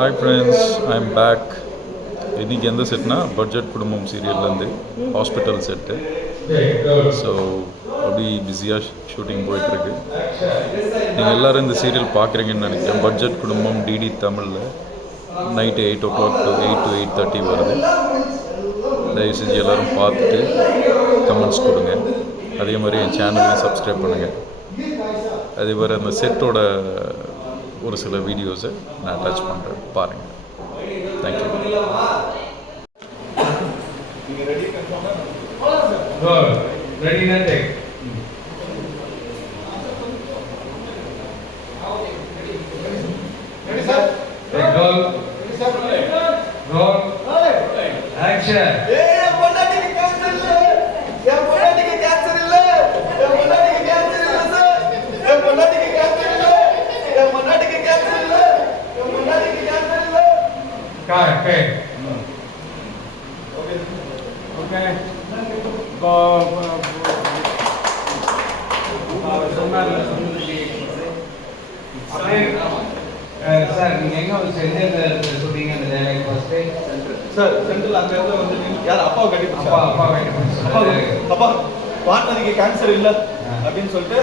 Hi friends, I am back. இன்றைக்கி எந்த செட்னா budget குடும்பம் சீரியல்லேருந்து ஹாஸ்பிட்டல் செட்டு. ஸோ அப்படி பிஸியாக ஷூட்டிங் போயிட்டுருக்கு. நீங்கள் எல்லோரும் இந்த சீரியல் பார்க்குறீங்கன்னு நினைக்கிறேன். பட்ஜெட் குடும்பம் டிடி தமிழில் நைட்டு 8 o'clock to 8 to 8:30 வருது. தயவு செஞ்சு எல்லோரும் பார்த்துட்டு கமெண்ட்ஸ் கொடுங்க. அதே மாதிரி என் சேனலையும் சப்ஸ்கிரைப் பண்ணுங்கள். அதே மாதிரி அந்த செட்டோட ஒரு சில வீடியோஸை நான் அட்டாச் பண்ணுறேன், பாருங்கள். தேங்க்யூ. Okay. சார் நீங்க எங்க சென்டர்ல ஷூட்டிங் அந்த டைலாக் ஃபர்ஸ்ட் சார் சென்ட்ரல் அந்த இடத்துல வந்து யார் அப்பாவை கட்டி அப்பா கட்டி அப்பா பாட்னருக்கு கேன்சர் இல்லை அப்படின்னு சொல்லிட்டு